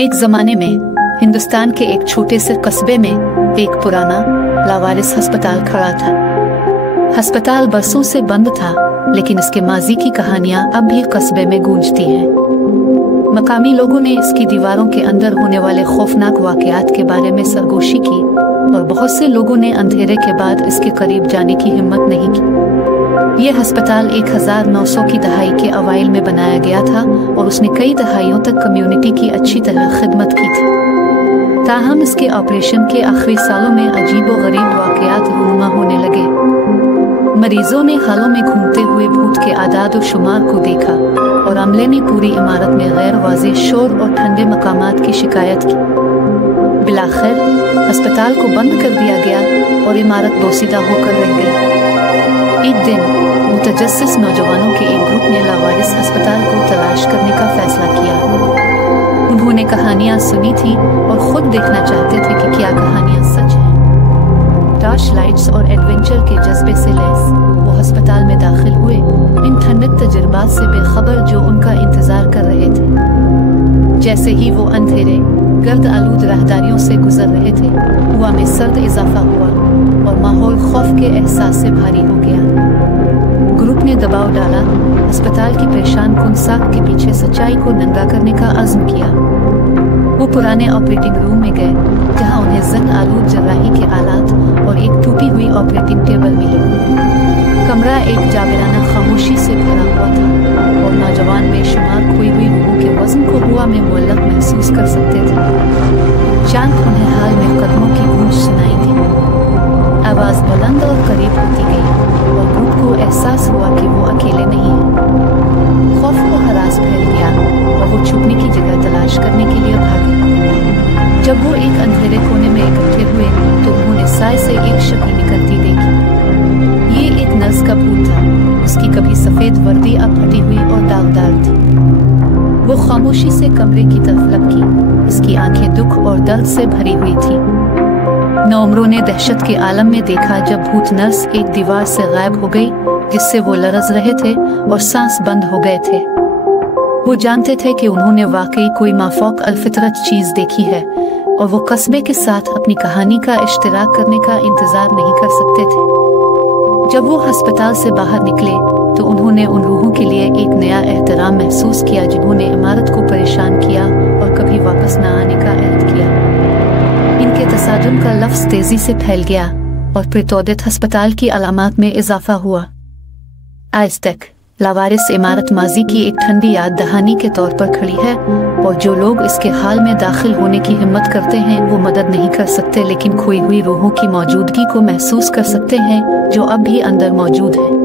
एक जमाने में हिंदुस्तान के एक छोटे से कस्बे में एक पुराना लावारिस अस्पताल खड़ा था। अस्पताल बरसों से बंद था, लेकिन इसके माजी की कहानियां अब भी कस्बे में गूंजती हैं। मकामी लोगों ने इसकी दीवारों के अंदर होने वाले खौफनाक वाकयात के बारे में सरगोशी की और बहुत से लोगों ने अंधेरे के बाद इसके करीब जाने की हिम्मत नहीं की। यह अस्पताल 1900 की दहाई के अवाइल में बनाया गया था और उसने कई दहाइयों तक कम्युनिटी की अच्छी तरह खिदमत की थी। ताहम इसके ऑपरेशन के आखिरी सालों में अजीब व गरीब वाकयात रूनुमा होने लगे। मरीजों ने हालों में घूमते हुए भूत के आदाद और शुमार को देखा और अमले ने पूरी इमारत में गैर वाज़ेह शोर और ठंडे मकामात की शिकायत की। बिलाखिर अस्पताल को बंद कर दिया गया और इमारत बोसीदा होकर रह गई। एक दिन मुतजस्सिस नौजवानों के एक ग्रुप ने लावारिस अस्पताल को तलाश करने का फैसला किया। उन्होंने कहानियां सुनी थी और खुद देखना चाहते थे कि क्या कहानियां सच हैं। टॉर्च लाइट्स और एडवेंचर के जज्बे से लैस वो अस्पताल में दाखिल हुए, इन ठंडक तजुर्बात से बेखबर जो उनका इंतजार कर रहे थे। जैसे ही वो अंधेरे गर्द आलूद राहदारियों से गुजर रहे थे, हवा में सर्द इजाफा हुआ और माहौल खौफ के एहसास से भारी हो गया। ग्रुप ने दबाव डाला, अस्पताल की परेशान कुन साख के पीछे सच्चाई को नंगा करने का अज़्म किया। वो पुराने ऑपरेटिंग रूम में गए, जहां उन्हें जंग आलूद जर्राही के आलात और एक टूटी हुई ऑपरेटिंग टेबल मिली। कमरा एक जाबिराना खामोशी से भरा हुआ था और नौजवान बेशुमार खोई हुई रूहों के वज़न को हवा में मुअल्लक महसूस कर सकते थे। चांद उन्हें हाल में कदमों की गूंज सुनाई दी। आवाज़ बुलंद और करीब होती गई और ग्रुप को एहसास हुआ कि वो अकेले नहीं है। खौफ को हरास फैल गया और वो छुपने की जगह तलाश करने के लिए भागे। जब वो एक अंधेरे कोने में इकट्ठे हुए तो उन्होंने साए से एक शक्ल निकलती देखी। ये एक नर्स का भूत था। उसकी कभी सफ़ेद वर्दी अब फटी हुई और दागदार थी। वो खामोशी से कमरे की तरफ लपकी। इसकी आंखें दुख और दर्द से भरी हुई थी। नौमरों ने दहशत के आलम में देखा जब भूत नर्स एक दीवार से गायब हो गई, जिससे वो लरज़ रहे थे और सांस बंद हो गए थे। वो जानते थे कि उन्होंने वाकई कोई माफौक अलफितरत चीज़ देखी है और वो कस्बे के साथ अपनी कहानी का इश्तिराक करने का इंतज़ार नहीं कर सकते थे। जब वो अस्पताल से बाहर निकले तो उन्होंने उन रूहों के लिए एक नया एहतराम महसूस किया जिन्होंने इमारत को परेशान किया और कभी वापस न आने का अहद किया। इनके तसादुम का लफ्ज़ तेजी से फैल गया और प्रेतौदित अस्पताल की अलामात में इजाफा हुआ। आज तक लावारिस इमारत माजी की एक ठंडी याद दहानी के तौर पर खड़ी है और जो लोग इसके हाल में दाखिल होने की हिम्मत करते हैं वो मदद नहीं कर सकते, लेकिन खोई हुई रूहों की मौजूदगी को महसूस कर सकते हैं जो अब भी अंदर मौजूद है।